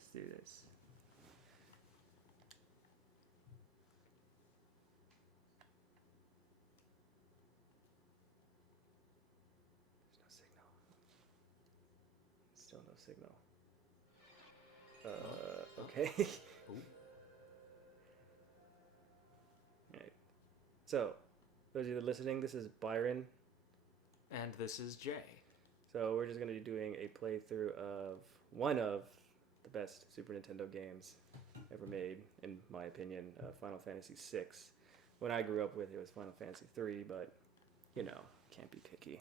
Let's do this. There's no signal. Still no signal. Okay. Alright. So, those of you that are listening, this is Byron. And this is Jay. So we're just going to be doing a playthrough of one of the best Super Nintendo games ever made, in my opinion, Final Fantasy VI. When I grew up with it was Final Fantasy III, but, you know, can't be picky.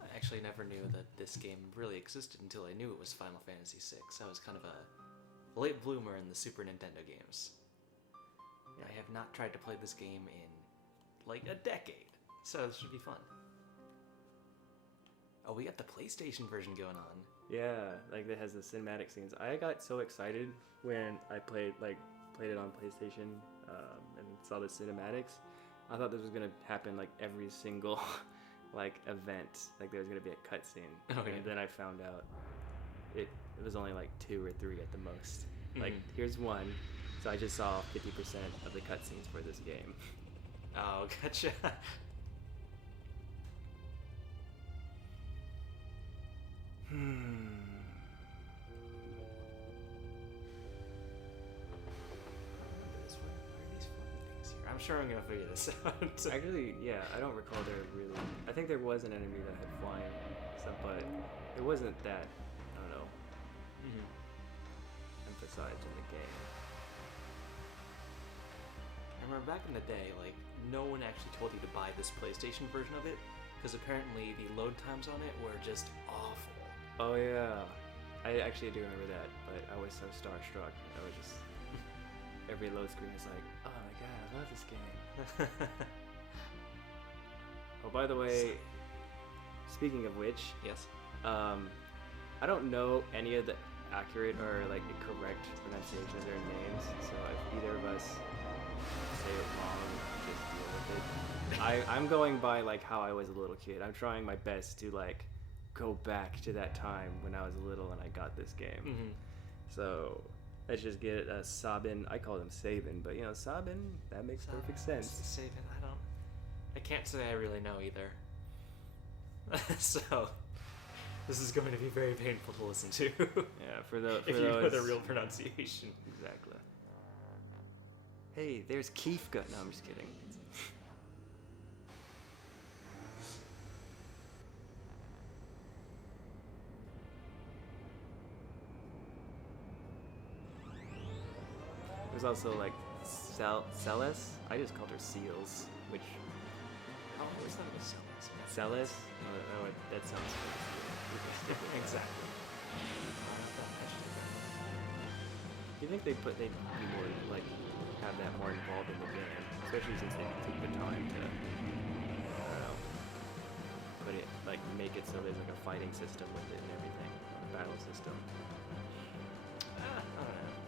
I actually never knew that this game really existed until I knew it was Final Fantasy VI. I was kind of a late bloomer in the Super Nintendo games. I have not tried to play this game in like a decade, so this should be fun. Oh, we got the PlayStation version going on. Yeah, like it has the cinematic scenes. I got so excited when I played it on PlayStation and saw the cinematics. I thought this was gonna happen like every single like event. Like there was gonna be a cutscene. Oh, yeah. And then I found out it was only like 2 or 3 at the most. Like here's one. So I just saw 50% of the cutscenes for this game. Oh, gotcha. I'm sure I'm gonna figure this out. Actually, yeah, I don't recall there really. I think there was an enemy that had flying stuff, but it wasn't that. I don't know. Emphasized in the game. I remember back in the day, like, no one actually told you to buy this PlayStation version of it, because apparently the load times on it were just awful. Oh yeah, I actually do remember that, but I was so starstruck. I was just every load screen was like, oh my god, I love this game. Oh, by the way, speaking of which, Yes. I don't know any of the accurate or like the correct pronunciation of their names, so if either of us say it wrong, just deal with it. I'm going by like how I was a little kid. I'm trying my best to like go back to that time when I was little and I got this game. So let's just get Sabin. I call him Sabin, but you know Sabin, that makes perfect sense. Sabin, I can't say I really know either. So this is going to be very painful to listen to. Yeah, for those if you know the real pronunciation. Exactly. Hey, there's Kiefka. No, I'm just kidding. There's also like Celes. I just called her Seals, which Oh, I always thought it was Celes. Celes. Oh, that sounds good. Exactly. Do you think they'd be more like have that more involved in the game, especially since they took the time to, I don't know, put it like make it so there's like a fighting system with it and everything, a battle system. I don't know.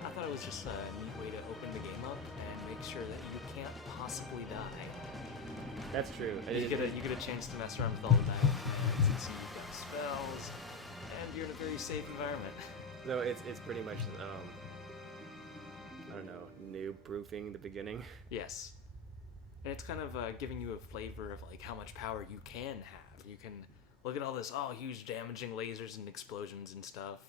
I thought it was just a neat way to open the game up and make sure that you can't possibly die. That's true. You get a chance to mess around with all the battle and see you've got spells, and you're in a very safe environment. So it's pretty much I don't know, noob proofing the beginning. Yes. And it's kind of giving you a flavor of like how much power you can have. You can look at all this huge damaging lasers and explosions and stuff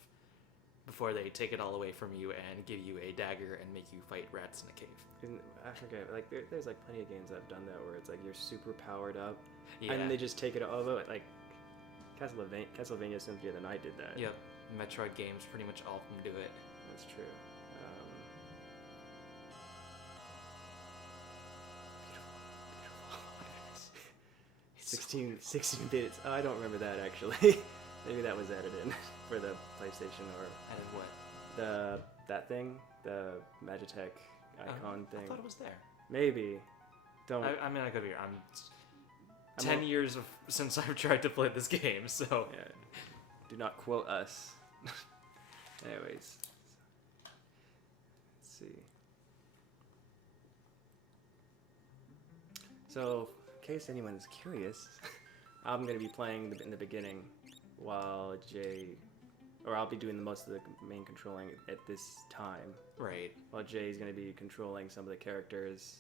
before they take it all away from you and give you a dagger and make you fight rats in a cave. And I forget, like there's like plenty of games that have done that where it's like you're super powered up, Yeah. and they just take it all. Like Castlevania Symphony of the Night did that. Yep. Metroid games, pretty much all of them do it. That's true. 16 bits. Oh, I don't remember that actually. Maybe that was added in for the PlayStation or Added what? that thing, the Magitech icon thing. I thought it was there. Maybe. Don't. I mean, I could be. I'm 10 years since I've tried to play this game, so. Yeah, do not quote us. Anyways. Let's see. So, in case anyone's curious, I'm going to be playing in the beginning while Jay or I'll be doing the most of the main controlling at this time, Right. while Jay's gonna be controlling some of the characters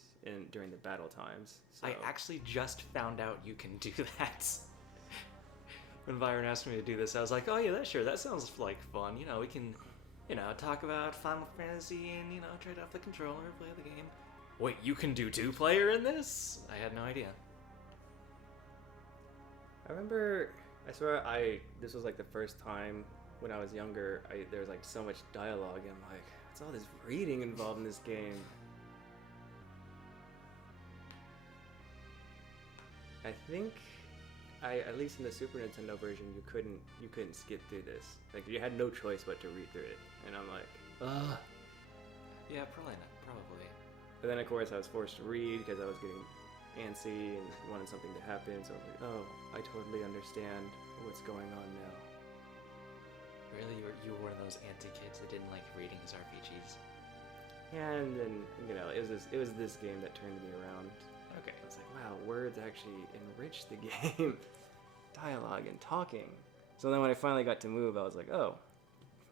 during the battle times. So. I actually just found out you can do that. When Byron asked me to do this, I was like, oh yeah, that sounds like fun. You know, we can, talk about Final Fantasy and, trade off the controller, play the game. Wait, you can do 2-player in this? I had no idea. I remember, this was like the first time when I was younger, there was like so much dialogue, and I'm like, what's all this reading involved in this game? I think, at least in the Super Nintendo version, you couldn't skip through this. Like, you had no choice but to read through it, and I'm like, ugh. Yeah, probably not. Probably. But then, of course, I was forced to read because I was getting antsy and wanted something to happen, so I was like, oh, I totally understand what's going on now. Really? You were one of those anti-kids that didn't like reading his RPGs? Yeah, and then, it was this game that turned me around. Okay. I was like, wow, words actually enrich the game. Dialogue and talking. So then when I finally got to move, I was like, oh,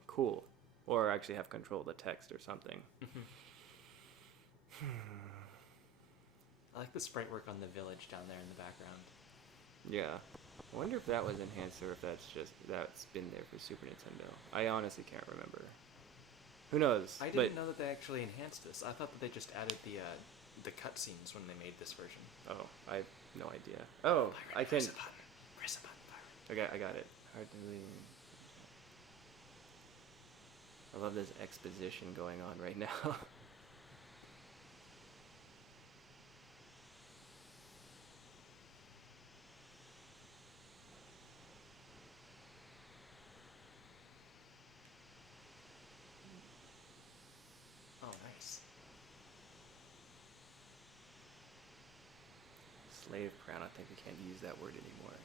cool. Or actually have control of the text or something. I like the sprite work on the village down there in the background. Yeah. I wonder if that was enhanced or if that's been there for Super Nintendo. I honestly can't remember. Who knows? I didn't know that they actually enhanced this. I thought that they just added the cutscenes when they made this version. Oh, I have no idea. Oh, Byron, I can. Press a button, Byron. Okay, I got it. Hard to believe. I love this exposition going on right now. Oh, nice. Slave crown. I think we can't use that word anymore.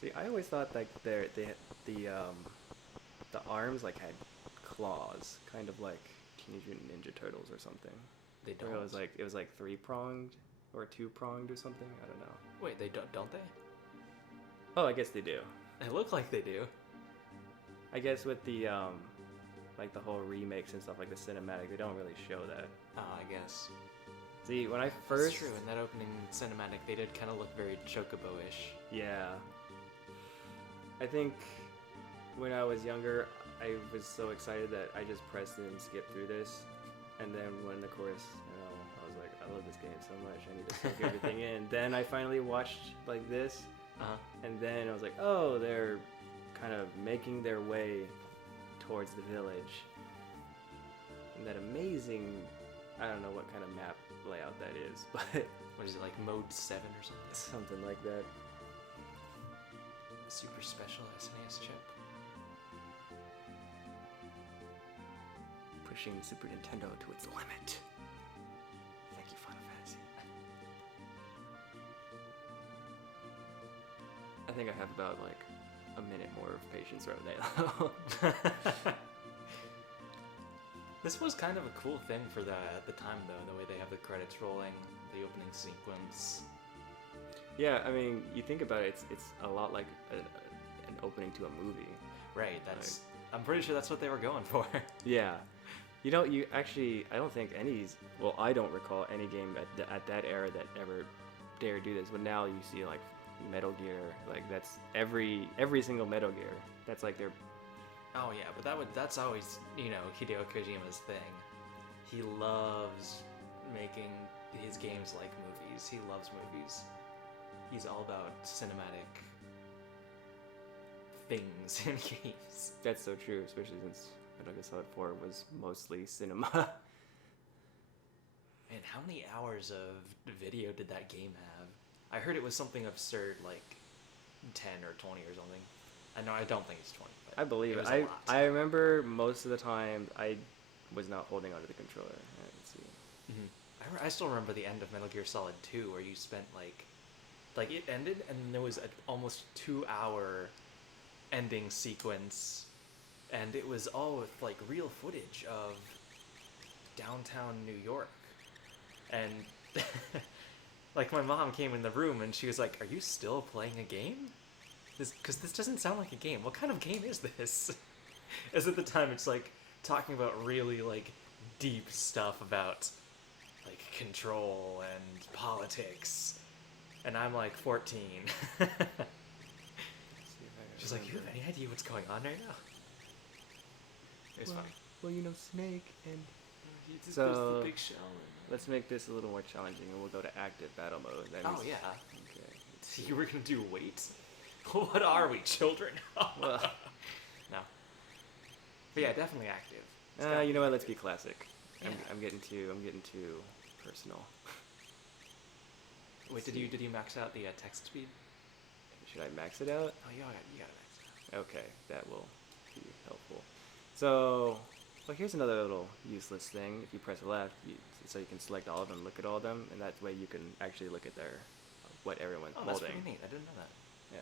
See, I always thought like the arms like had claws, kind of like Teenage Mutant Ninja Turtles or something. They don't. Where it was like 3-pronged or 2-pronged or something. I don't know. Wait, they don't they? Oh, I guess they do. They look like they do. I guess with the like the whole remakes and stuff, like the cinematic, they don't really show that. I guess. See, when I first... That's true. In that opening cinematic, they did kind of look very Chocobo-ish. Yeah. I think when I was younger, I was so excited that I just pressed it and skipped through this. And then when, of course, I was like, I love this game so much, I need to soak everything in. Then I finally watched like this, and then I was like, oh, they're kind of making their way towards the village. And that amazing, I don't know what kind of map layout that is, but... What is it, like mode 7 or something? Something like that. A super special SNES chip. Pushing Super Nintendo to its limit. Thank you, Final Fantasy. I think I have about like a minute more of patience right now. This was kind of a cool thing for at the time, though, the way they have the credits rolling, the opening sequence. Yeah, I mean, you think about it, it's a lot like an opening to a movie. Right, I'm pretty sure that's what they were going for. Yeah. You actually, I don't think I don't recall any game at that era that ever dared do this, but now you see like Metal Gear, like that's every single Metal Gear. That's like their... Oh yeah, but that's always, Hideo Kojima's thing. He loves making his games like movies. He loves movies. He's all about cinematic things in games. That's so true, especially since Metal Gear Solid 4 was mostly cinema. Man, how many hours of video did that game have? I heard it was something absurd, like 10 or 20 or something. I don't think it's 20. I believe it. Was a lot. I remember most of the time I was not holding onto the controller. Let's see. Mm-hmm. I still remember the end of Metal Gear Solid 2 where you spent like it ended and there was an almost 2-hour ending sequence, and it was all with like real footage of downtown New York. And like my mom came in the room and she was like, "Are you still playing a game? Because this doesn't sound like a game. What kind of game is this?" As at the time, it's like talking about really like deep stuff about like control and politics, and I'm like 14. She's like, "You have any idea what's going on right now?" It was funny. Well, you know, Snake and... There's So- the big shell. Let's make this a little more challenging, and we'll go to active battle mode. That Oh means- yeah. Okay. You were gonna do weights? What are we, children? Well, No. But yeah, definitely active. It's gotta you be know what? Let's active. be classic. Yeah. I'm getting too personal. Wait, did you max out the text speed? Should I max it out? Oh, you gotta max it out. Okay, that will be helpful. So, well, here's another little useless thing. If you press left, so you can select all of them, look at all of them, and that way you can actually look at their what everyone's Oh, that's holding. pretty neat. I didn't know that. Yeah,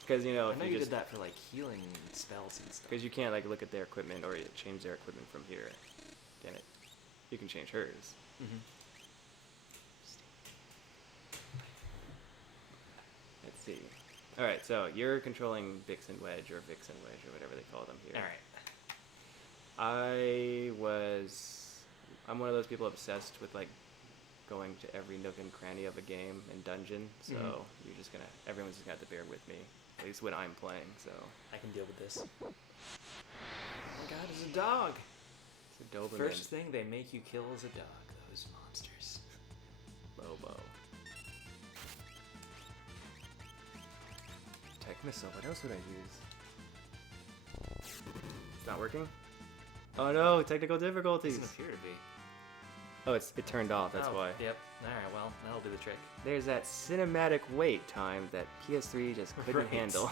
because you know, I if know you you just did that for like healing spells and stuff. because you can't like look at their equipment or change their equipment from here. Can it? You can change hers. Mm-hmm. Let's see. All right, so you're controlling Vixen Wedge or Vixen Wedge or whatever they call them here. All right. I'm one of those people obsessed with like going to every nook and cranny of a game and dungeon. So Mhm. everyone's just gonna have to bear with me, at least when I'm playing. So I can deal with this. Oh my god, it's a dog! it's a Doberman First thing they make you kill is a dog. Those monsters. Lobo. Tech missile. What else would I use? It's not working. Oh no! Technical difficulties. Doesn't appear to be. Oh, it turned off. That's Oh, why. Yep. Alright, well, that'll do the trick. There's that cinematic wait time that PS3 just couldn't Right. handle.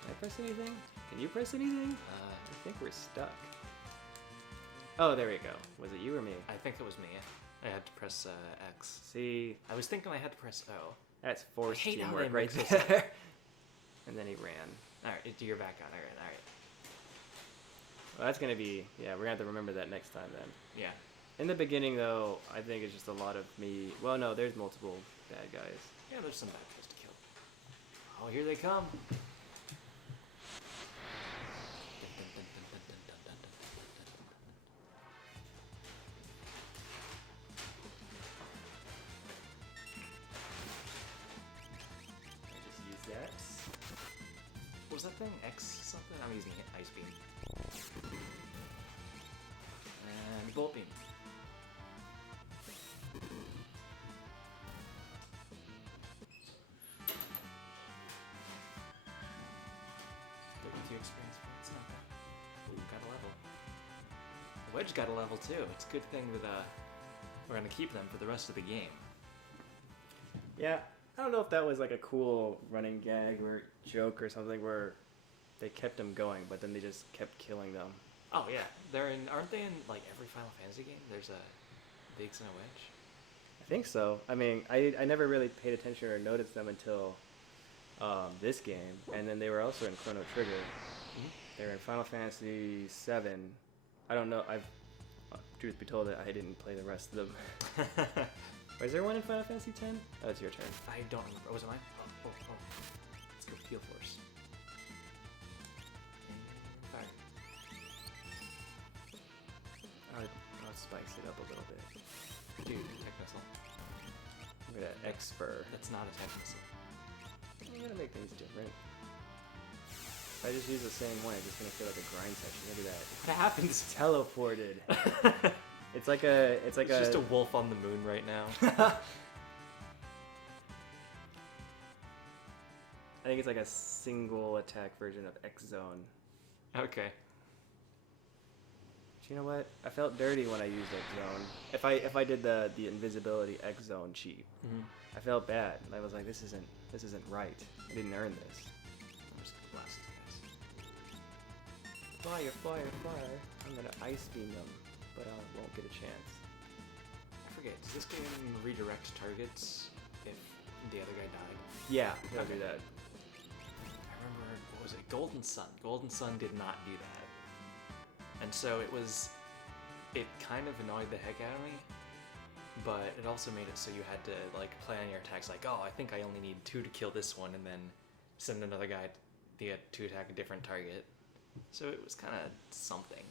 Can I press anything? Can you press anything? I think we're stuck. Oh, there we go. Was it you or me? I think it was me. I had to press X. See, I was thinking I had to press O. that's forced hate how teamwork they right make this there. And then he ran. Alright, you're back on. Alright. Well, that's gonna be, yeah, we're gonna have to remember that next time then. Yeah. In the beginning though, I think it's just a lot of me, well no, there's multiple bad guys. Yeah, there's some bad guys to kill. Oh, here they come. I just use that. What was that thing? X something? I'm using Ice Beam. And Bolt Beam. $32 experience points, not bad. Ooh, got a level. Wedge got a level too. It's a good thing that we're gonna keep them for the rest of the game. Yeah, I don't know if that was like a cool running gag or joke or something where they kept them going, but then they just kept killing them. Oh yeah, aren't they in like every Final Fantasy game? There's a Biggs and a Wedge. I think so. I mean, I never really paid attention or noticed them until this game, and then they were also in Chrono Trigger. They were in Final Fantasy VII. I don't know. Truth be told, I didn't play the rest of them. Is there one in Final Fantasy X? Oh, it's your turn. I don't remember. Was it mine? Oh. Let's go Heal Force. And fire. I'll spice it up a little bit. Dude, Tech Missile. Look at that X-Spur. That's not a Tech Missile. I'm gonna make things different. If I just use the same one, it's just gonna feel like a grind session. Look at that. What happens? Teleported. It's like It's just a wolf on the moon right now. I think it's like a single attack version of X Zone. Okay. But you know what? I felt dirty when I used X Zone. If I did the invisibility X Zone cheat, I felt bad. I was like, this isn't right. I didn't earn this. I'm just gonna blast these guys. Fire, fire, fire! I'm gonna ice beam them, but I won't get a chance. I forget. Does this game redirect targets if the other guy died? Yeah, it'll Okay. do that. I remember, what was it? Golden Sun. Golden Sun did not do that. And so it was it kind of annoyed the heck out of me, but it also made it so you had to like plan your attacks. Like, oh, I think I only need 2 to kill this one, and then send another guy to attack a different target. So it was kind of something.